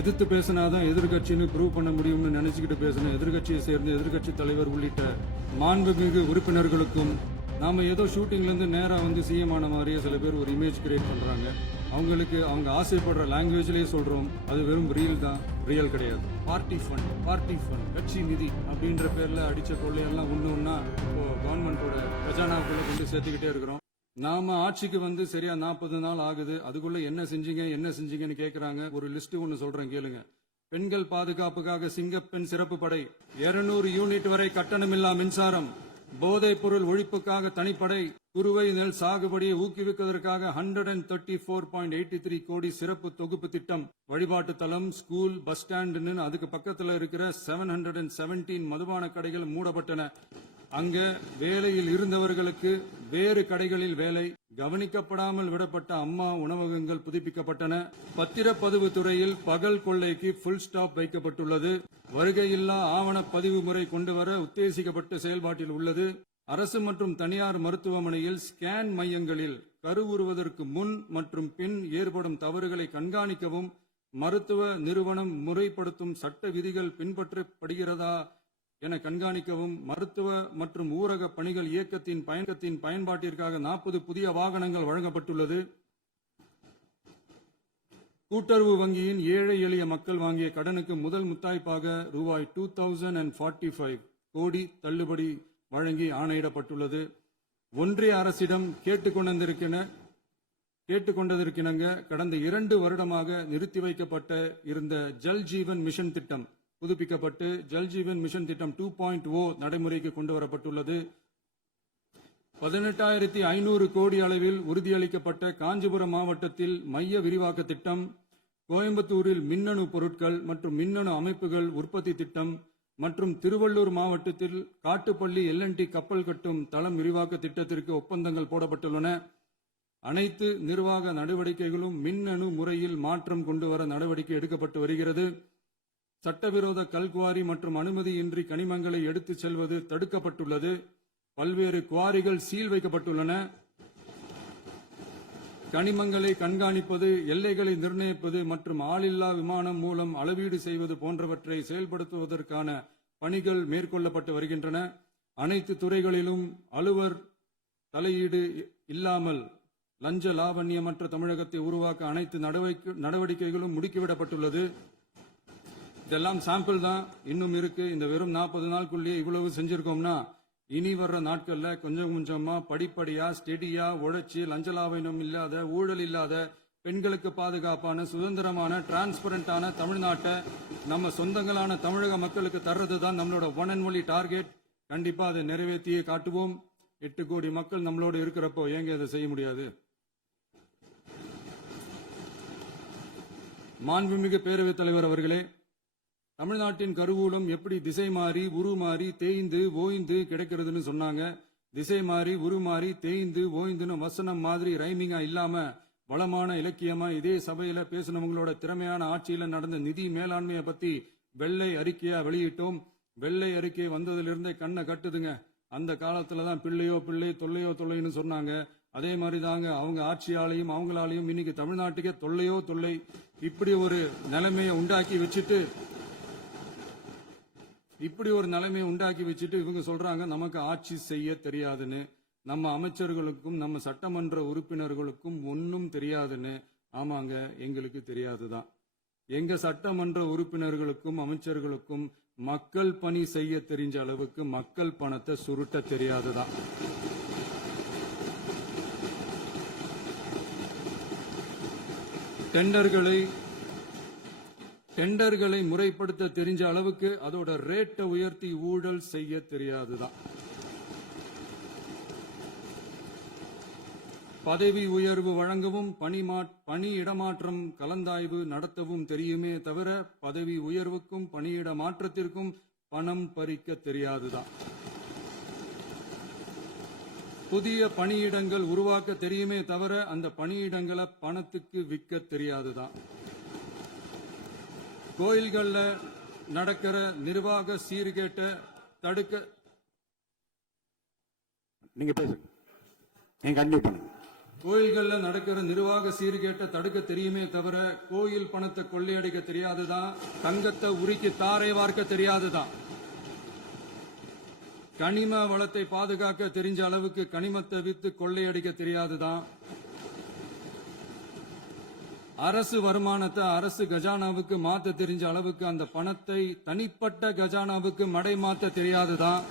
எதிர்த்து பேசினாதான் எதிர்கட்சின்னு ப்ரூவ் பண்ண முடியும்னு நினைச்சுக்கிட்டு பேசணும். எதிர்கட்சியை சேர்ந்து எதிர்கட்சி தலைவர் உள்ளிட்ட மாண்புமிகு உறுப்பினர்களுக்கும் நாம ஏதோ ஷூட்டிங்ல இருந்து நேரா வந்து சிஎம் ஆன மாதிரியே சில பேர் ஒரு இமேஜ் கிரியேட் பண்றாங்க. அவங்களுக்கு அவங்க ஆசைப்படுற லாங்குவேஜ்லயே சொல்றோம், அது வெறும் ரியல் தான், ரியல் கிடையாது. பார்ட்டி ஃபண்ட் கட்சி நிதி அப்படின்ற பேர்ல அடிச்ச கொள்ளையெல்லாம் ஒண்ணா இப்போ கவர்மெண்டோட கஜானாவுக்குள்ள கொண்டு சேர்த்துக்கிட்டே இருக்கிறோம். நாம ஆட்சிக்கு வந்து சரியா 40 நாள் ஆகுது. அதுக்குள்ள என்ன செஞ்சீங்கன்னு கேக்குறாங்க. ஒரு லிஸ்ட் ஒன்னு சொல்றேன் கேளுங்க. பெண்கள் பாதுகாப்புக்காக சிங்கப்பெண் சிறப்பு படை, 200 யூனிட் வரை கட்டணமில்லா மின்சாரம், போதைப் பொருள் ஒழிப்புக்காக தனிப்படை, குறுவை நெல் சாகுபடியை ஊக்குவிப்பதற்காக 134.83 கோடி சிறப்பு தொகுப்பு திட்டம், வழிபாட்டு தலம், ஸ்கூல், பஸ் ஸ்டாண்டுன்னு அதுக்கு பக்கத்துல இருக்கிற 717 மதுபான கடைகள் மூடப்பட்டன. அங்க வேலையில் இருந்தவர்களுக்கு வேறு கடைகளில் வேலை, கவனிக்கப்படாமல் விடப்பட்ட அம்மா உணவகங்கள் புதுப்பிக்கப்பட்டன. பத்திரப்பதிவு துறையில் பகல் கொள்ளைக்கு புல் ஸ்டாப் வைக்கப்பட்டுள்ளது. வருகையில்லா ஆவண பதிவு முறை கொண்டுவர உத்தேசிக்கப்பட்டு செயல்பாட்டில் உள்ளது. அரசு மற்றும் தனியார் மருத்துவமனையில் ஸ்கேன் மையங்களில் கருவுறுவதற்கு முன் மற்றும் பின் ஏற்படும் தவறுகளை கண்காணிக்கவும், மருத்துவ நிறுவனம் முறைப்படுத்தும் சட்ட விதிகள் பின்பற்றப்படுகிறதா என கண்காணிக்கவும், மருத்துவ மற்றும் ஊரக பணிகள் இயக்கத்தின் பயன்பாட்டிற்காக 40 புதிய வாகனங்கள் வழங்கப்பட்டுள்ளது. கூட்டுறவு வங்கியின் ஏழை எளிய மக்கள் வாங்கிய கடனுக்கு முதல் முத்தாய்ப்பாக ரூபாய் 2045 கோடி தள்ளுபடி வழங்கி ஆணையிடப்பட்டுள்ளது. ஒன்றிய அரசிடம் கேட்டுக்கொண்டதற்கிணங்க கடந்த 2 வருடமாக நிறுத்தி வைக்கப்பட்ட இருந்த ஜல் ஜீவன் மிஷன் திட்டம் புதுப்பிக்கப்பட்டு ஜல் ஜீவன் மிஷன் திட்டம் 2.0 நடைமுறைக்கு கொண்டு வரப்பட்டுள்ளது. 18,500 கோடி அளவில் உறுதியளிக்கப்பட்ட காஞ்சிபுரம் மாவட்டத்தில் மைய விரிவாக்க திட்டம், கோயம்புத்தூரில் மின்னணு பொருட்கள் மற்றும் மின்னணு அமைப்புகள் உற்பத்தி திட்டம் மற்றும் திருவள்ளூர் மாவட்டத்தில் காட்டுப்பள்ளி LNT கப்பல் கட்டும் தளம் விரிவாக்க திட்டத்திற்கு ஒப்பந்தங்கள் போடப்பட்டுள்ளன. அனைத்து நிர்வாக நடவடிக்கைகளும் மின்னணு முறையில் மாற்றம் கொண்டுவர நடவடிக்கை எடுக்கப்பட்டு வருகிறது. சட்டவிரோத கல்குவாரி மற்றும் அனுமதியின்றி கனிமங்களை எடுத்துச் செல்வது தடுக்கப்பட்டுள்ளது. பல்வேறு குவாரிகள் சீல் வைக்கப்பட்டுள்ளன. கனிமங்களை கண்காணிப்பது, எல்லைகளை நிர்ணயிப்பது மற்றும் ஆளில்லா விமானம் மூலம் அளவீடு செய்வது போன்றவற்றை செயல்படுத்துவதற்கான பணிகள் மேற்கொள்ளப்பட்டு வருகின்றன. அனைத்து துறைகளிலும் அலுவலர் தலையீடு இல்லாமல் லஞ்ச லாவண்யமற்ற தமிழகத்தை உருவாக்க அனைத்து நடவடிக்கைகளும் முடுக்கிவிடப்பட்டுள்ளது. இதெல்லாம் சாம்பிள் தான், இன்னும் இருக்கு. இந்த வெறும் 40 நாளுக்குள்ளேயே இவ்வளவு செஞ்சிருக்கோம்னா இனி வர்ற நாட்கள்ல கொஞ்சம் கொஞ்சமா படிப்படியா ஸ்டெடியா உழைச்சி லஞ்சலாவணம் இல்லாத, ஊழல் இல்லாத, பெண்களுக்கு பாதுகாப்பான, சுதந்திரமான, டிரான்ஸ்பரண்டான தமிழ்நாட்டை நம்ம சொந்தங்களான தமிழக மக்களுக்கு தர்றதுதான் நம்மளோட ஒன் அண்ட் ஒன்லி டார்கெட். கண்டிப்பா அதை நிறைவேற்றியே காட்டுவோம். 8 கோடி மக்கள் நம்மளோட இருக்கிறப்போ ஏங்க இதை செய்ய முடியாது? மாண்புமிகு பேரவைத் தலைவர் அவர்களே, தமிழ்நாட்டின் கருவூலம் எப்படி திசை மாறி உருமாறி தேய்ந்து ஓய்ந்து கிடைக்கிறதுன்னு சொன்னாங்க. திசை மாறி உருமாறி தேய்ந்து ஓய்ந்துன்னு வசனம் மாதிரி ரைமிங்கா இல்லாம வளமான இலக்கியமா இதே சபையில பேசினவங்களோட திறமையான ஆட்சியில நடந்த நிதி மேலாண்மையை பத்தி வெள்ளை அறிக்கையா வெளியிட்டோம். வெள்ளை அறிக்கை வந்ததிலிருந்தே கண்ணை கட்டுதுங்க. அந்த காலத்துலதான் பிள்ளையோ பிள்ளை தொல்லையோ தொல்லைன்னு சொன்னாங்க. அதே மாதிரி தாங்க அவங்க ஆட்சியாலையும் அவங்களாலையும் இன்னைக்கு தமிழ்நாட்டுக்கே தொல்லையோ தொல்லை. இப்படி ஒரு நிலைமையை உண்டாக்கி வச்சுட்டு இவங்க சொல்றாங்க நமக்கு ஆட்சி செய்ய தெரியாதுன்னு. நம்ம அமைச்சர்களுக்கும் நம்ம சட்டமன்ற உறுப்பினர்களுக்கும் ஒன்னும் தெரியாதுன்னு. ஆமாங்க, எங்களுக்கு தெரியாதுதான். எங்க சட்டமன்ற உறுப்பினர்களுக்கும் அமைச்சர்களுக்கும் மக்கள் பணி செய்ய தெரிஞ்ச அளவுக்கு மக்கள் பணத்தை சுருட்ட தெரியாதுதான். டெண்டர்களை முறைப்படுத்த தெரிஞ்ச அளவுக்கு அதோட ரேட்டை உயர்த்தி ஊழல் செய்ய தெரியாதுதான். பதவி உயர்வு வழங்கவும் பணி இடமாற்றம் கலந்தாய்வு நடத்தவும் தெரியுமே தவிர பதவி உயர்வுக்கும் பணியிட மாற்றத்திற்கும் பணம் பறிக்க தெரியாதுதான். புதிய பணியிடங்கள் உருவாக்க தெரியுமே தவிர அந்த பணியிடங்களை பணத்துக்கு விற்க தெரியாதுதான். கோயில்கள்ல நடக்கிற நிர்வாக சீர்கேட்டை தடுக்க நீங்க பேசுங்க, நீங்க கண்டிப்பா பண்ணுங்க. கோயில்கள்ல நடக்கிற நிர்வாக சீர்கேட்டை தடுக்க தெரியுமே தவிர கோயில் பணத்தை கொள்ளையடிக்க தெரியாதுதான், தங்கத்தை உருக்கி தாரை வார்க்க தெரியாதுதான். கனிம வளத்தை பாதுகாக்க தெரிஞ்ச அளவுக்கு கனிமத்தை வித்து கொள்ளையடிக்க தெரியாதுதான். அரசு வருமானத்தை அரசு கஜானாவுக்கு மாத்த தெரிஞ்ச அளவுக்கு அந்த பணத்தை தனிப்பட்ட கஜானாவுக்கு மடை மாத்த தெரியாதுதான்.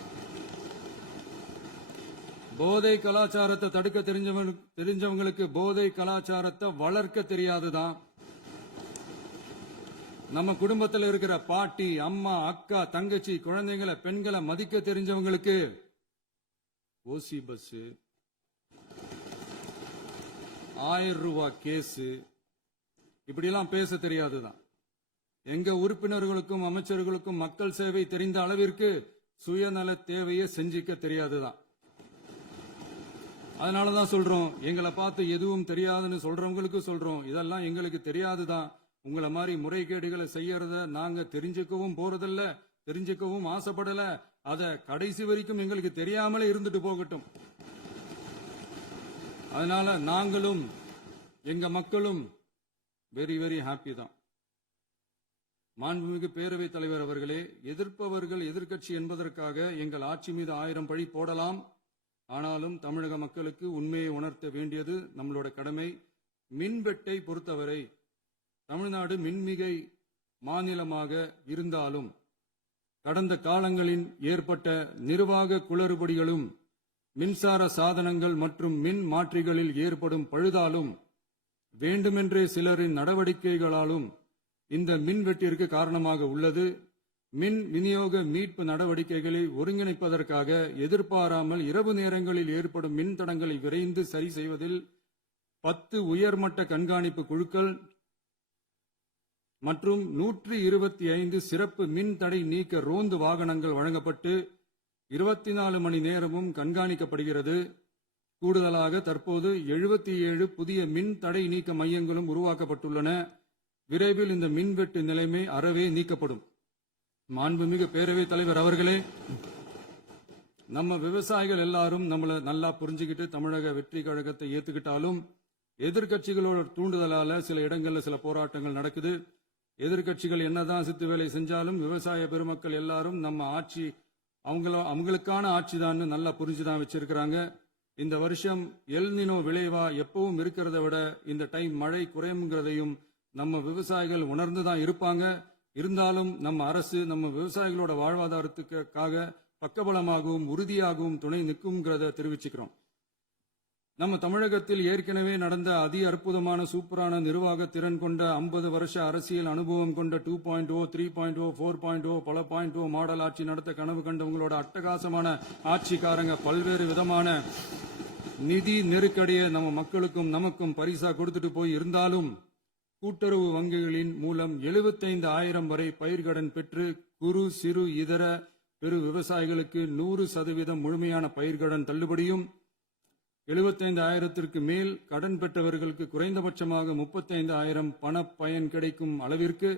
போதை கலாச்சாரத்தை தடுக்க தெரிஞ்சவங்களுக்கு போதை கலாச்சாரத்தை வளர்க்க தெரியாதுதான். நம்ம குடும்பத்தில் இருக்கிற பாட்டி, அம்மா, அக்கா, தங்கச்சி, குழந்தைங்களை, பெண்களை மதிக்க தெரிஞ்சவங்களுக்கு ஓசி பஸ், 1000 ரூபாய் கேஸ், இப்படிலாம் பேச தெரியாதுதான். எங்க உறுப்பினர்களுக்கும் அமைச்சர்களுக்கும் மக்கள் சேவை தெரிந்த அளவிற்கு சுயநல தேவையை செஞ்சிக்க தெரியாதுதான். அதனாலதான் சொல்றோம், எங்களை பார்த்து எதுவும் தெரியாதுன்னு சொல்றவங்களுக்கு சொல்றோம், இதெல்லாம் எங்களுக்கு தெரியாதுதான். உங்களை மாதிரி முறைகேடுகளை செய்யறத நாங்க தெரிஞ்சுக்கவும் போறதில்ல, தெரிஞ்சுக்கவும் ஆசைப்படல. அத கடைசி வரைக்கும் எங்களுக்கு தெரியாமலே இருந்துட்டு போகட்டும். அதனால நாங்களும் எங்க மக்களும் வெரி வெரி ஹாப்பி தான். மாண்புமிகு பேரவைத் தலைவர் அவர்களே, எதிர்ப்பவர்கள் எதிர்க்கட்சி என்பதற்காக எங்கள் ஆட்சி மீது 1000 பழி போடலாம். ஆனாலும் தமிழக மக்களுக்கு உண்மையை உணர்த்த வேண்டியது நம்மளோட கடமை. மின்வெட்டை பொறுத்தவரை தமிழ்நாடு மின்மிகை மாநிலமாக இருந்தாலும் கடந்த காலங்களில் ஏற்பட்ட நிர்வாக குளறுபடிகளும் மின்சார சாதனங்கள் மற்றும் மின் மாற்றிகளில் ஏற்படும் பழுதாலும் வேண்டுமென்றே சிலரின் நடவடிக்கைகளாலும் இந்த மின்வெட்டிற்கு காரணமாக உள்ளது. மின் விநியோக மீட்பு நடவடிக்கைகளை ஒருங்கிணைப்பதற்காக எதிர்பாராமல் இரவு நேரங்களில் ஏற்படும் மின் தடங்களை விரைந்து சரி செய்வதில் 10 உயர்மட்ட கண்காணிப்பு குழுக்கள் மற்றும் 125 சிறப்பு மின் தடை நீக்க ரோந்து வாகனங்கள் வழங்கப்பட்டு 24 மணி நேரமும் கண்காணிக்கப்படுகிறது. கூடுதலாக தற்போது 77 புதிய மின் தடை நீக்க மையங்களும் உருவாக்கப்பட்டுள்ளன. விரைவில் இந்த மின்வெட்டு நிலைமை அறவே நீக்கப்படும். மாண்புமிகு பேரவைத் தலைவர் அவர்களே, நம்ம விவசாயிகள் எல்லாரும் நம்மளை நல்லா புரிஞ்சுக்கிட்டு தமிழக வெற்றி கழகத்தை ஏத்துக்கிட்டாலும் எதிர்க்கட்சிகளோட தூண்டுதலால சில இடங்கள்ல சில போராட்டங்கள் நடக்குது. எதிர்க்கட்சிகள் என்னதான் சித்து வேலை செஞ்சாலும் விவசாய பெருமக்கள் எல்லாரும் நம்ம ஆட்சி அவங்களுக்கான ஆட்சி தான் நல்லா புரிஞ்சுதான் வச்சிருக்கிறாங்க. இந்த வருஷம் எல்னினோ விளைவா எப்பவும் இருக்கிறத விட இந்த டைம் மழை குறையுங்கிறதையும் நம்ம விவசாயிகள் உணர்ந்துதான் இருப்பாங்க. இருந்தாலும் நம்ம அரசு நம்ம விவசாயிகளோட வாழ்வாதாரத்துக்காக பக்கபலமாகவும் உறுதியாகவும் துணை நிற்கும்ங்கிறத தெரிவிச்சுக்கிறோம். நம்ம தமிழகத்தில் ஏற்கனவே நடந்த அதி அற்புதமான சூப்பரான நிர்வாக திறன் கொண்ட 50 வருஷ அரசியல் அனுபவம் கொண்ட 2.0, 3.0, 4.0 பல 0.0 மாடல் ஆட்சி நடத்த கனவு கண்டவங்களோட அட்டகாசமான ஆட்சிக்காரங்க பல்வேறு விதமான நிதி நெருக்கடியை நம்ம மக்களுக்கும் நமக்கும் பரிசா கொடுத்துட்டு போய் இருந்தாலும் கூட்டுறவு வங்கிகளின் மூலம் 75,000 வரை பயிர்கடன் பெற்று குறு சிறு இதர பெரு விவசாயிகளுக்கு 100% முழுமையான பயிர்கடன் தள்ளுபடியும் 75,000க்கு மேல் கடன் பெற்றவர்களுக்கு குறைந்தபட்சமாக 35,000 பண பயன் கிடைக்கும் அளவிற்கு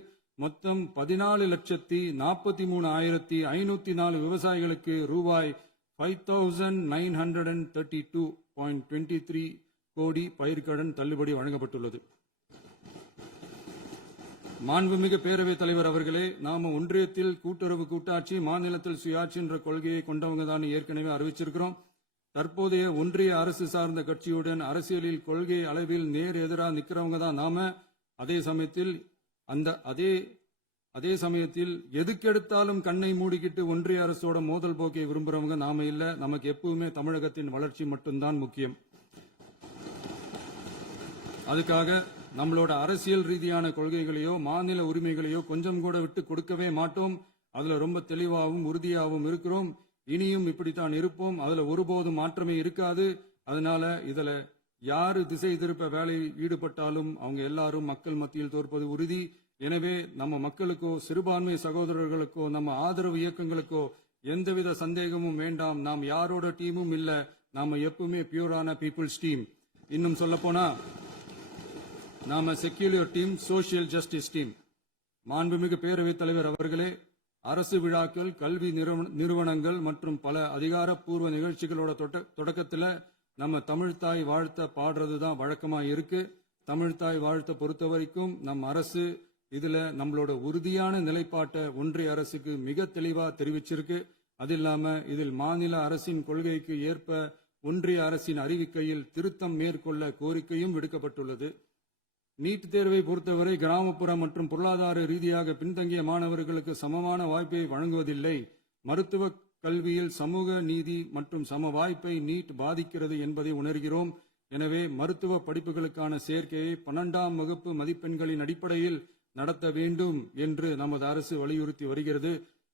மொத்தம் 14,43,504 விவசாயிகளுக்கு ரூபாய் 5,932.23 கோடி பயிர்கடன் தள்ளுபடி வழங்கப்பட்டுள்ளது. மாண்புமிகு பேரவைத் தலைவர் அவர்களே, நாம ஒன்றியத்தில் கூட்டுறவு கூட்டாட்சி, மாநிலத்தில் சுயாட்சி என்ற கொள்கையை கொண்டவங்க தான் ஏற்கனவே அறிவிச்சிருக்கிறோம். தற்போதைய ஒன்றிய அரசு சார்ந்த கட்சியுடன் அரசியலில் கொள்கை அளவில் நேர் எதிராக நிக்கிறவங்க தான் நாம. அதே சமயத்தில் எதுக்கெடுத்தாலும் கண்ணை மூடிக்கிட்டு ஒன்றிய அரசோட மோதல் போக்கை விரும்புறவங்க நாம இல்ல. நமக்கு எப்பவுமே தமிழகத்தின் வளர்ச்சி மட்டும்தான் முக்கியம். அதுக்காக நம்மளோட அரசியல் ரீதியான கொள்கைகளையோ மாநில உரிமைகளையோ கொஞ்சம் கூட விட்டு கொடுக்கவே மாட்டோம். அதுல ரொம்ப தெளிவாகவும் உறுதியாகவும் இருக்கிறோம். இனியும் இப்படித்தான் இருப்போம். அதுல ஒருபோதும் மாற்றமே இருக்காது. அதனால இதுல யாரு திசை திருப்ப வேலையில் ஈடுபட்டாலும் அவங்க எல்லாரும் மக்கள் மத்தியில் தோற்பது உறுதி. எனவே நம்ம மக்களுக்கோ சிறுபான்மை சகோதரர்களுக்கோ நம்ம ஆதரவு இயக்கங்களுக்கோ எந்தவித சந்தேகமும் வேண்டாம். நாம் யாரோட டீமும் இல்ல. நாம எப்பவுமே பியூரான பீப்புள்ஸ் டீம். இன்னும் சொல்ல போனா நாம secular team, social justice team. மாண்புமிகு பேரவைத் தலைவர் அவர்களே, அரசு விழாக்கள், கல்வி நிறுவனங்கள் மற்றும் பல அதிகாரப்பூர்வ நிகழ்ச்சிகளோட தொடக்கத்தில் நம்ம தமிழ்தாய் வாழ்த்த பாடுறது தான் வழக்கமா இருக்கு. தமிழ்தாய் வாழ்த்த பொறுத்த வரைக்கும் நம் அரசு இதுல நம்மளோட உறுதியான நிலைப்பாட்டை ஒன்றிய அரசுக்கு மிக தெளிவா தெரிவிச்சிருக்கு. அது இல்லாம இதில் மாநில அரசின் கொள்கைக்கு ஏற்ப ஒன்றிய அரசின் அறிவிக்கையில் திருத்தம் மேற்கொள்ள கோரிக்கையும் விடுக்கப்பட்டுள்ளது. நீட் தேர்வை பொறுத்தவரை கிராமப்புற மற்றும் பொருளாதார ரீதியாக பின்தங்கிய மாணவர்களுக்கு சமமான வாய்ப்பை வழங்குவதில்லை. மருத்துவ கல்வியில் சமூக நீதி மற்றும் சம வாய்ப்பை நீட் பாதிக்கிறது என்பதை உணர்கிறோம். எனவே மருத்துவ படிப்புகளுக்கான சேர்க்கையை 12ஆம் வகுப்பு மதிப்பெண்களின் அடிப்படையில் நடத்த வேண்டும் என்று நமது அரசு வலியுறுத்தி வருகிறது.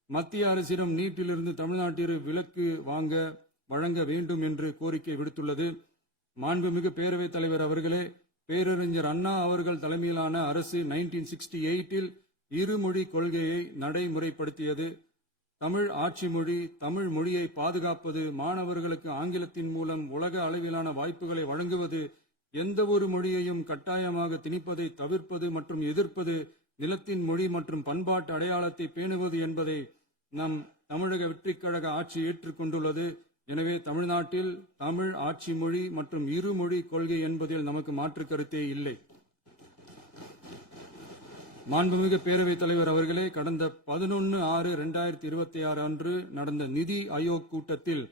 மத்திய அரசிடம் நீட்டிலிருந்து தமிழ்நாட்டிற்கு விலக்கு வழங்க வேண்டும் என்று கோரிக்கை விடுத்துள்ளது. மாண்புமிகு பேரவைத் தலைவர் அவர்களே, பேரறிஞர் அண்ணா அவர்கள் தலைமையிலான அரசு 1968இல் இருமொழி கொள்கையை நடைமுறைப்படுத்தியது. தமிழ் ஆட்சி மொழி, தமிழ் மொழியை பாதுகாப்பது, மாணவர்களுக்கு ஆங்கிலத்தின் மூலம் உலக அளவிலான வாய்ப்புகளை வழங்குவது, எந்த ஒரு மொழியையும் கட்டாயமாக திணிப்பதை தவிர்ப்பது மற்றும் எதிர்ப்பது, நிலத்தின் மொழி மற்றும் பண்பாட்டு அடையாளத்தை பேணுவது என்பதை நம் தமிழக வெற்றிக் கழக ஆட்சி ஏற்றுக்கொண்டுள்ளது. எனவே தமிழ்நாட்டில் தமிழ் ஆட்சி மொழி மற்றும் இருமொழி கொள்கை என்பதில் நமக்கு மாற்று கருத்தே இல்லை. மாண்புமிகு பேரவைத் தலைவர் அவர்களே, கடந்த 11/6/2026 அன்று நடந்த நிதி ஆயோக் கூட்டத்தில்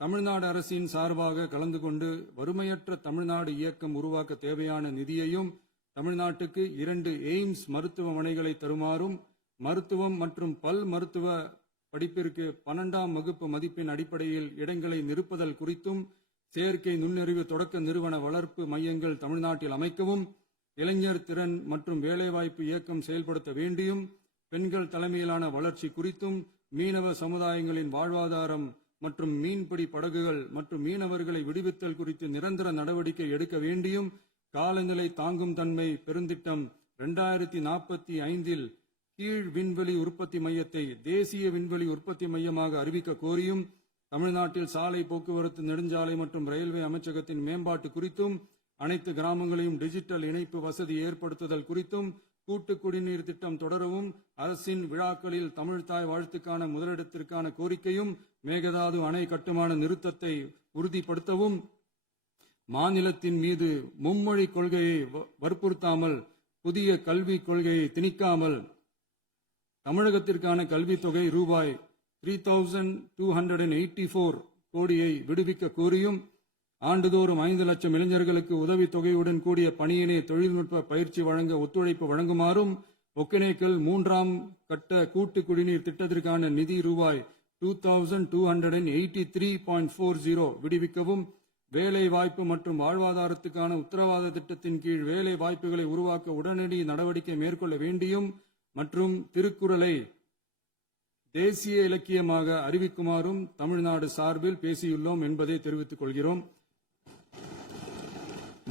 தமிழ்நாடு அரசின் சார்பாக கலந்து கொண்டு வறுமையற்ற தமிழ்நாடு இயக்கம் உருவாக்க தேவையான நிதியையும், தமிழ்நாட்டுக்கு 2 எய்ம்ஸ் மருத்துவமனைகளை தருமாறும், மருத்துவம் மற்றும் பல் மருத்துவ படிப்பிற்கு 12ஆம் வகுப்பு மதிப்பெண் அடிப்படையில் இடங்களை நிரப்புதல் குறித்தும், செயற்கை நுண்ணறிவு தொடக்க நிறுவன வளர்ப்பு மையங்கள் தமிழ்நாட்டில் அமைக்கவும், இளைஞர் திறன் மற்றும் வேலைவாய்ப்பு இயக்கம் செயல்படுத்த வேண்டியும், பெண்கள் தலைமையிலான வளர்ச்சி குறித்தும், மீனவ சமுதாயங்களின் வாழ்வாதாரம் மற்றும் மீன்பிடி படகுகள் மற்றும் மீனவர்களை விடுவித்தல் குறித்து நிரந்தர நடவடிக்கை எடுக்க வேண்டியும், காலநிலை தாங்கும் தன்மை பெருந்திட்டம் 2045இல் கீழ் விண்வெளி உற்பத்தி மையத்தை தேசிய விண்வெளி உற்பத்தி மையமாக அறிவிக்க கோரியும், தமிழ்நாட்டில் சாலை போக்குவரத்து, நெடுஞ்சாலை மற்றும் ரயில்வே அமைச்சகத்தின் மேம்பாட்டு குறித்தும், அனைத்து கிராமங்களையும் டிஜிட்டல் இணைப்பு வசதி ஏற்படுத்துதல் குறித்தும், கூட்டு குடிநீர் திட்டம் தொடரவும், அரசின் விழாக்களில் தமிழ்தாய் வாழ்த்துக்கான முதலிடத்திற்கான கோரிக்கையும், மேகதாது அணை கட்டுமான நிறுத்தத்தை உறுதிப்படுத்தவும், மாநிலத்தின் மீது மும்மொழி கொள்கையை வற்புறுத்தாமல் புதிய கல்விக் கொள்கையை திணிக்காமல் தமிழகத்திற்கான கல்வித் தொகை ரூபாய் 3284 கோடியை விடுவிக்க கோரியும், ஆண்டுதோறும் 5 லட்சம் இளைஞர்களுக்கு உதவித் தொகையுடன் கூடிய பணியினை தொழில்நுட்ப பயிற்சி வழங்க ஒத்துழைப்பு வழங்குமாறும், ஒகேனக்கல் 3ஆம் கட்ட கூட்டு குடிநீர் திட்டத்திற்கான நிதி ரூபாய் 2283.40 விடுவிக்கவும், வேலை வாய்ப்பு மற்றும் வாழ்வாதாரத்துக்கான உத்தரவாத திட்டத்தின் கீழ் வேலை வாய்ப்புகளை உருவாக்க உடனடி நடவடிக்கை மேற்கொள்ள வேண்டியும் மற்றும் திருக்குறளை தேசிய இலக்கியமாக அறிவிக்குமாறும் தமிழ்நாடு சார்பில் பேசியுள்ளோம் என்பதை தெரிவித்துக் கொள்கிறோம்.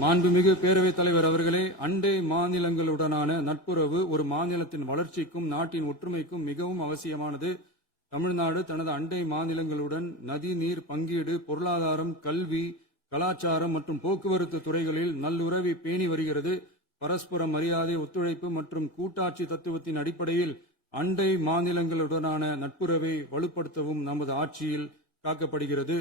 மாண்புமிகு பேரவைத் தலைவர் அவர்களே, அண்டை மாநிலங்களுடனான நட்புறவு ஒரு மாநிலத்தின் வளர்ச்சிக்கும் நாட்டின் ஒற்றுமைக்கும் மிகவும் அவசியமானது. தமிழ்நாடு தனது அண்டை மாநிலங்களுடன் நதி நீர் பங்கீடு, பொருளாதாரம், கல்வி, கலாச்சாரம் மற்றும் போக்குவரத்து துறைகளில் நல்லுறவை பேணி வருகிறது. பரஸ்பர மரியாதை, ஒத்துழைப்பு மற்றும் கூட்டாட்சி தத்துவத்தின் அடிப்படையில் அண்டை மாநிலங்களுடனான நட்புறவை வலுப்படுத்தவும் நமது ஆட்சியில் காக்கப்படுகிறது.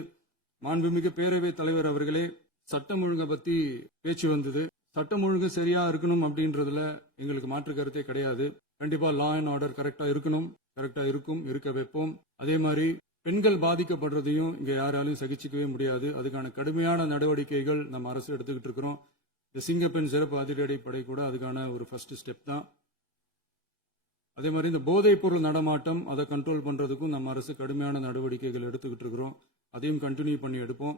மாண்புமிகு பேரவைத் தலைவர் அவர்களே, சட்டம் ஒழுங்கை பத்தி பேச்சு வந்தது. சட்டம் ஒழுங்கு சரியா இருக்கணும் அப்படின்றதுல எங்களுக்கு மாற்று கருத்தே கிடையாது. கண்டிப்பா லா அண்ட் ஆர்டர் கரெக்டா இருக்கணும், கரெக்டா இருக்கும், இருக்க வைப்போம். அதே மாதிரி பெண்கள் பாதிக்கப்படுறதையும் இங்க யாராலையும் சகிச்சுக்கவே முடியாது. அதுக்கான கடுமையான நடவடிக்கைகள் நம்ம அரசு எடுத்துக்கிட்டு இருக்கிறோம். இந்த சிங்கப்பெண் சிறப்பு அதிரடி படை கூட அதுக்கான ஒரு ஃபர்ஸ்ட் ஸ்டெப் தான். அதே மாதிரி இந்த போதைப் பொருள் நடமாட்டம் அதை கண்ட்ரோல் பண்றதுக்கும் நம்ம அரசு கடுமையான நடவடிக்கைகள் எடுத்துக்கிட்டு இருக்கிறோம். அதையும் கண்டினியூ பண்ணி எடுப்போம்.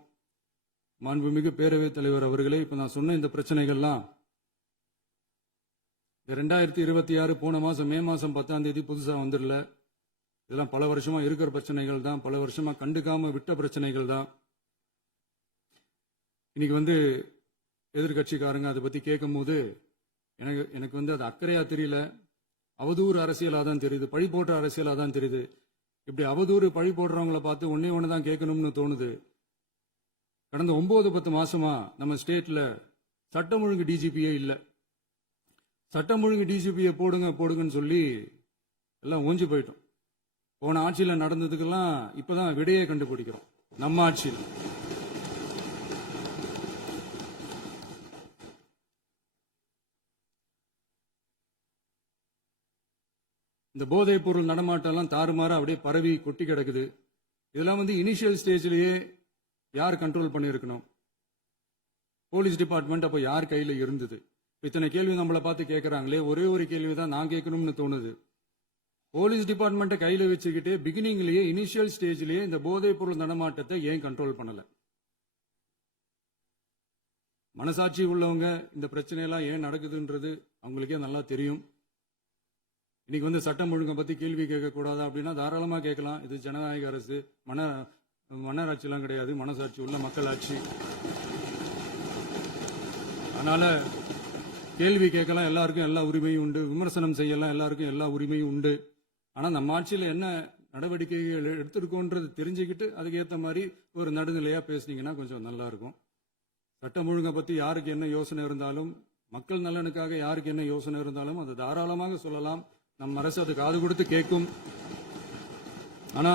மாண்புமிகு பேரவைத் தலைவர் அவர்களே, இப்ப நான் சொன்ன இந்த பிரச்சனைகள்லாம் 2026 போன மாசம் மே மாசம் 10ஆம் தேதி புதுசா வந்துடல. இதெல்லாம் பல வருஷமா இருக்கிற பிரச்சனைகள் தான், பல வருஷமா கண்டுக்காம விட்ட பிரச்சனைகள் தான். இன்னைக்கு எதிர்கட்சிக்காரங்க அதை பத்தி கேட்கும் போது எனக்கு அது அக்கறையா தெரியல, அவதூறு அரசியலா தான் தெரியுது, பழி போடுற அரசியலா தான் தெரியுது. இப்படி அவதூறு பழி போடுறவங்களை பார்த்து ஒன்னே ஒண்ணுதான் கேட்கணும்னு தோணுது. கடந்த 9-10 மாசமா நம்ம ஸ்டேட்ல சட்டம் ஒழுங்கு டிஜிபியே இல்ல. சட்டம் ஒழுங்கு டிஜிபியை போடுங்கன்னு சொல்லி எல்லாம் ஓஞ்சி போயிட்டோம். போன ஆட்சியில நடந்ததுக்கெல்லாம் இப்பதான் விடையே கண்டுபிடிக்கிறோம் நம்ம ஆட்சியில். இந்த போதைப் பொருள் நடமாட்டம் எல்லாம் தாறுமாறா அப்படியே பரவி கொட்டி கிடக்குது. இதெல்லாம் வந்து இனிஷியல் ஸ்டேஜ்லயே யார் கண்ட்ரோல் பண்ணியிருக்கணும்? போலீஸ் டிபார்ட்மெண்ட் அப்ப யார் கையில இருந்தது? இத்தனை கேள்வி நம்மளை பார்த்து கேட்கறாங்களே, ஒரே ஒரு கேள்வி தான் நான் கேட்கணும்னு தோணுது. போலீஸ் டிபார்ட்மெண்ட்டை கையில வச்சுக்கிட்டு பிகினிங்லயே இனிஷியல் ஸ்டேஜ்லயே இந்த போதைப் பொருள் நடமாட்டத்தை ஏன் கண்ட்ரோல் பண்ணல? மனசாட்சி உள்ளவங்க இந்த பிரச்சனையெல்லாம் ஏன் நடக்குதுன்றது அவங்களுக்கே நல்லா தெரியும். இன்னைக்கு வந்து சட்டம் ஒழுங்கை பத்தி கேள்வி கேட்கக்கூடாதா அப்படின்னா தாராளமா கேட்கலாம். இது ஜனநாயக அரசு, மன்னராட்சி எல்லாம் கிடையாது, மனசாட்சி உள்ள மக்களாட்சி. அதனால கேள்வி கேட்கலாம், எல்லாருக்கும் எல்லா உரிமையும் உண்டு. விமர்சனம் செய்யலாம், எல்லாருக்கும் எல்லா உரிமையும் உண்டு. ஆனா நம்ம ஆட்சியில் என்ன நடவடிக்கைகள் எடுத்திருக்கோன்றது தெரிஞ்சுக்கிட்டு அதுக்கு ஏற்ற மாதிரி ஒரு நடுநிலையா பேசுனீங்கன்னா கொஞ்சம் நல்லா இருக்கும். சட்டம் ஒழுங்கை பத்தி யாருக்கு என்ன யோசனை இருந்தாலும், மக்கள் நலனுக்காக யாருக்கு என்ன யோசனை இருந்தாலும் அதை தாராளமாக சொல்லலாம். நம்ம அரசு அது காது கொடுத்து கேட்கும். ஆனா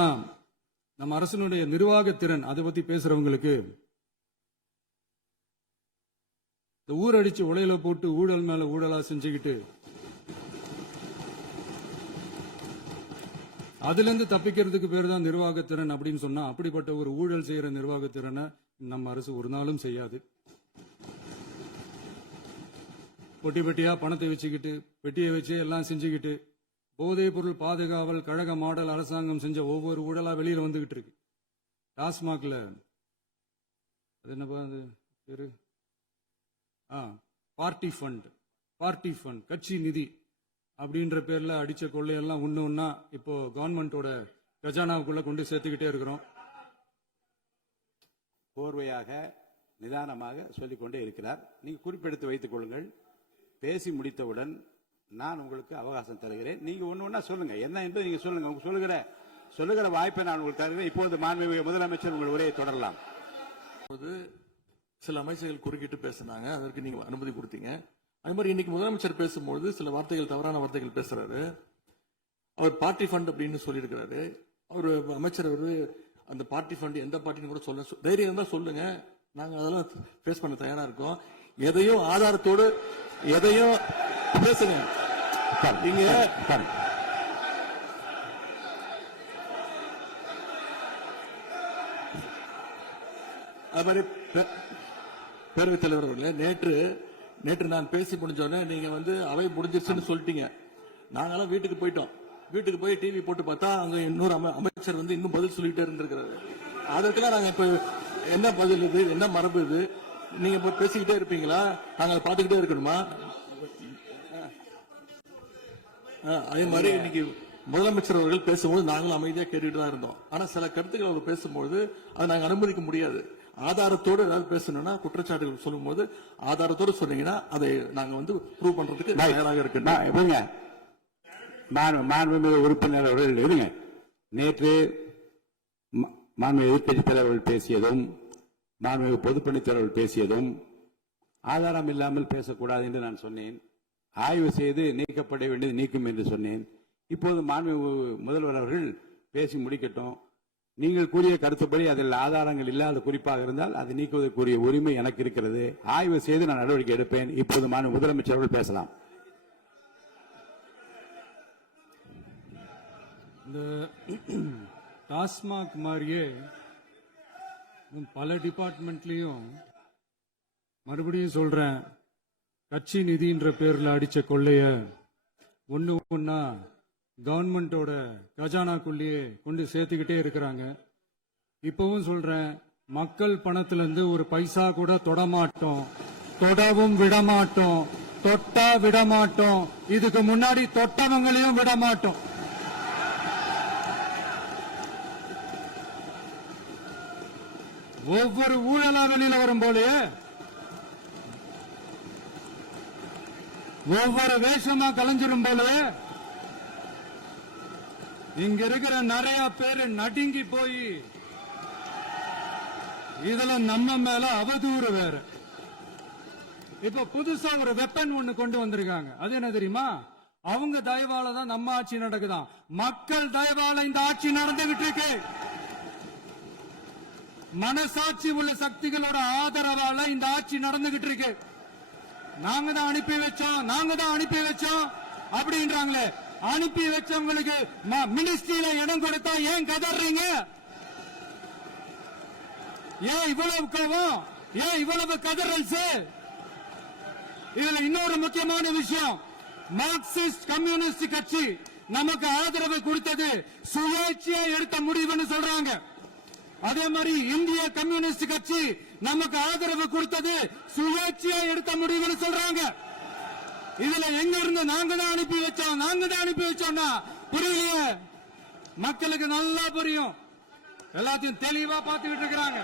நம்ம அரசினுடைய நிர்வாகத்திறன் அதை பத்தி பேசுறவங்களுக்கு இந்த ஊரடிச்சு உலையில போட்டு ஊழல் மேல ஊழலா செஞ்சுக்கிட்டு அதுல இருந்து தப்பிக்கிறதுக்கு பேர் தான் நிர்வாகத்திறன் அப்படின்னு சொன்னா, அப்படிப்பட்ட ஒரு ஊழல் செய்யற நிர்வாகத்திறனை நம்ம அரசு ஒரு நாளும் செய்யாது. பொட்டி பெட்டியா பணத்தை வச்சுக்கிட்டு பெட்டியை வச்சு எல்லாம் செஞ்சுக்கிட்டு போதைப் பொருள் பாதுகாவல் கழக மாடல் அரசாங்கம் செஞ்ச ஒவ்வொரு ஊழலா வெளியில வந்துகிட்டு இருக்கு. டாஸ்மாக்ல அது என்னப்பா அது பேரு, பார்ட்டி ஃபண்ட் கட்சி நிதி அப்படின்ற பேர்ல அடிச்ச கொள்ளையெல்லாம் ஒண்ணு ஒன்னா இப்போ கவர்மெண்டோட கஜானாவுக்குள்ள கொண்டு சேர்த்துக்கிட்டே இருக்கிறோம். கோர்வையாக நிதானமாக சொல்லிக்கொண்டே இருக்கிறார். நீங்க குறிப்பெடுத்து வைத்துக் கொள்ளுங்கள். பேசி முடித்தவுடன் நான் உங்களுக்கு அவகாசம் தருகிறேன். நீங்க ஒண்ணு ஒண்ணா சொல்லுங்க, என்ன என்பது நீங்க சொல்லுங்க. உங்க சொல்லுகிற வாய்ப்பை நான் உங்களுக்கு தருகிறேன். இப்போது மாண்புமிகு முதலமைச்சர் உங்கள் உரையை தொடரலாம். சில அமைச்சர்கள் குறுக்கிட்டு பேசினாங்க, அதற்கு நீங்க அனுமதி கொடுத்தீங்க. அது மாதிரி இன்னைக்கு முதலமைச்சர் பேசும்போது சில வார்த்தைகள், தவறான வார்த்தைகள் பேசுறாரு. அவர் பார்ட்டி ஃபண்ட் அப்படின்னு சொல்லியிருக்கிறாரு. அவர் அமைச்சர் அந்த பார்ட்டி ஃபண்ட் எந்த பார்ட்டின்னு கூட சொல்ல தைரியம் இருந்தா சொல்லுங்க, நாங்க அதெல்லாம் ஃபேஸ் பண்ண தயாரா இருக்கோம். எதையும் ஆதாரத்தோடு எதையும் பேசுங்க. நீங்க அது மாதிரி பேரவைத் தலைவர் அவர்களே, நேற்று நான் பேசி முடிஞ்சோடனே நீங்க வந்து அவை முடிஞ்சிருச்சுன்னு சொல்லிட்டீங்க. நாங்கெல்லாம் வீட்டுக்கு போயிட்டோம். வீட்டுக்கு போய் டிவி போட்டு பார்த்தா அங்க இன்னொரு அமைச்சர் வந்து இன்னும் பதில் சொல்லிட்டே இருந்திருக்கிறாரு. அதற்கெல்லாம் நாங்க இப்ப என்ன பதில் இது, என்ன மரபு இது? நீங்க இப்ப பேசிக்கிட்டே இருப்பீங்களா? நாங்க பாத்துக்கிட்டே இருக்கணுமா? அதே மாதிரி இன்னைக்கு முதலமைச்சர் அவர்கள் பேசும்போது நாங்களும் அமைதியா கேட்டுட்டு தான் இருந்தோம். ஆனா சில கருத்துக்கள் அவர் பேசும்போது அதை நாங்க அனுமதிக்க முடியாது. ஆதாரத்தோடு ஏதாவது பேசணும்னா, குற்றச்சாட்டுகள் சொல்லும் போது ஆதாரத்தோடு சொன்னீங்கன்னா அதை நாங்க வந்து ப்ரூவ் பண்றதுக்கு தயாராக இருக்கு. மாண்புமிகு உறுப்பினர் அவர்கள் இருங்க. நேற்று மாண்புமிகு எதிர்க்கட்சித் தலைவர்கள் பேசியதும் மாண்புமிகு பொதுப்பணித் தலைவர்கள் பேசியதும் ஆதாரம் இல்லாமல் பேசக்கூடாது என்று நான் சொன்னேன். ஆய்வு செய்து நீக்கப்பட வேண்டியது நீக்கும் என்று சொன்னேன். இப்போது மாண்புமிகு முதல்வர் அவர்கள் பேசி முடிக்கட்டும். நீங்கள் கூறிய கருத்துப்படி அதில் ஆதாரங்கள் இல்லாத குறிப்பாக இருந்தால் அதை நீக்குவதற்குரிய உரிமை எனக்கு இருக்கிறது. ஆய்வு செய்து நான் நடவடிக்கை எடுப்பேன். இப்போது மாண்புமிகு முதலமைச்சர் அவர்கள் பேசலாம். இந்த டாஸ்மாக் மாதிரியே பல டிபார்ட்மெண்ட்லயும் மறுபடியும் சொல்றேன், கட்சி நிதின்ற பேர்ல அடிச்ச கொள்ளைய ஒண்ணு ஒன்னா கவர்மெண்டோட கஜானாக்குள்ளேயே கொண்டு சேர்த்துக்கிட்டே இருக்கிறாங்க. இப்பவும் சொல்றேன், மக்கள் பணத்துல இருந்து ஒரு பைசா கூட தொடமாட்டோம், தொடவும் விடமாட்டோம், தொட்டா விடமாட்டோம். இதுக்கு முன்னாடி தொட்டவங்களையும் விடமாட்டோம். ஒவ்வொரு ஊழலா வெளியில வரும் போலயே ஒவ்வொரு வேஷமா கலைஞ்சிரும் போலயே இங்க இருக்கிற நிறைய பேரு நடுங்கி போய் இதுல நம்ம மேல அவதூறு வேற. இப்ப புதுசா ஒரு வெப்பன் ஒண்ணு கொண்டு வந்திருக்காங்க. அது என்ன தெரியுமா? அவங்க தயவால தான் நம்ம ஆட்சி நடக்குதாம். மக்கள் தயவால இந்த ஆட்சி நடந்துகிட்டு இருக்கு. மனசாட்சி உள்ள சக்திகளோட ஆதரவால இந்த ஆட்சி நடந்துகிட்டு இருக்கு. நாங்க தான் அனுப்பி வச்சோம் அப்படின்றாங்களே, அனுப்பி வச்சவங்களுக்கு மினிஸ்ட்ரியில இடம் கொடுத்தா ஏன் கதறீங்க? ஏன் இவ்வளவு கோவம்? ஏன் இவ்வளவு கதறல்ஸ்? இதுல இன்னொரு முக்கியமான விஷயம், மார்க்சிஸ்ட் கம்யூனிஸ்ட் கட்சி நமக்கு ஆதரவு கொடுத்தது சுயேட்சையா எடுத்த முடிவுன்னு சொல்றாங்க. அதே மாதிரி இந்திய கம்யூனிஸ்ட் கட்சி நமக்கு ஆதரவு கொடுத்தது சுயேட்சையா எடுத்த முடிவுன்னு சொல்றாங்க. இதுல எங்க இருந்து நாங்க தான் அனுப்பி வச்சோம்னா புரியலையே. மக்களுக்கு நல்லா புரியும், எல்லாத்தையும் தெளிவா பார்த்துக்கிட்டு இருக்கிறாங்க.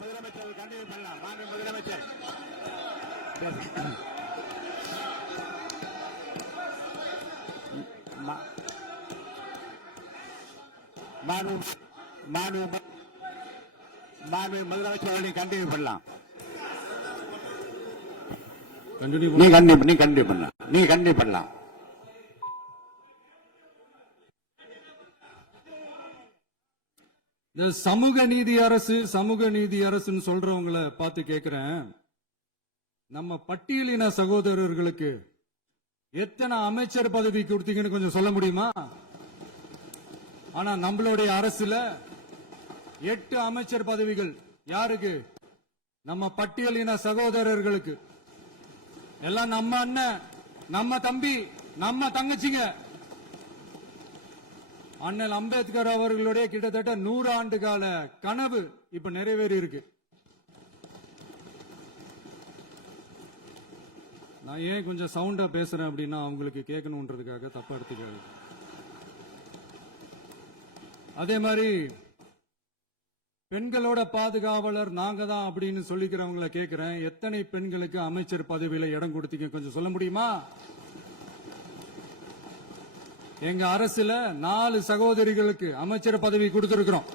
முதலமைச்சர் கண்டினியூ பண்ணலாம். வாங்க முதலமைச்சர். முதலமைச்சர் கண்டினியூ பண்ணலாம். நீ கண்டினியூ பண்ணலாம். இந்த சமூக நீதி அரசுன்னு சொல்றவங்களை பார்த்து கேட்கிறேன், நம்ம பட்டியலின சகோதரர்களுக்கு எத்தனை அமைச்சர் பதவி கொடுத்தீங்கன்னு கொஞ்சம் சொல்ல முடியுமா? ஆனா நம்மளுடைய அரசுல 8 அமைச்சர் பதவிகள் யாருக்கு? நம்ம பட்டியலின சகோதரர்களுக்கு. எல்லாம் நம்ம அண்ணன், நம்ம தம்பி, நம்ம தங்கச்சிங்க. அண்ணல் அம்பேத்கர் அவர்களுடைய கிட்டத்தட்ட 100 ஆண்டு கால கனவு இப்ப நிறைவேறி இருக்கு. நான் ஏன் கொஞ்சம் சவுண்டா பேசுறேன் அப்படின்னா அவங்களுக்கு கேட்கணும்ன்றதுக்காக தப்பா எடுத்துக்கிறது. அதே மாதிரி பெண்களோட பாதுகாவலர் நாங்க தான் அப்படின்னு சொல்லிக்கிறவங்களை கேட்கிறேன், எத்தனை பெண்களுக்கு அமைச்சர் பதவியில இடம் கொடுத்தீங்க கொஞ்சம் சொல்ல முடியுமா? எங்க அரசுல 4 சகோதரிகளுக்கு அமைச்சர் பதவி கொடுத்திருக்கிறோம்.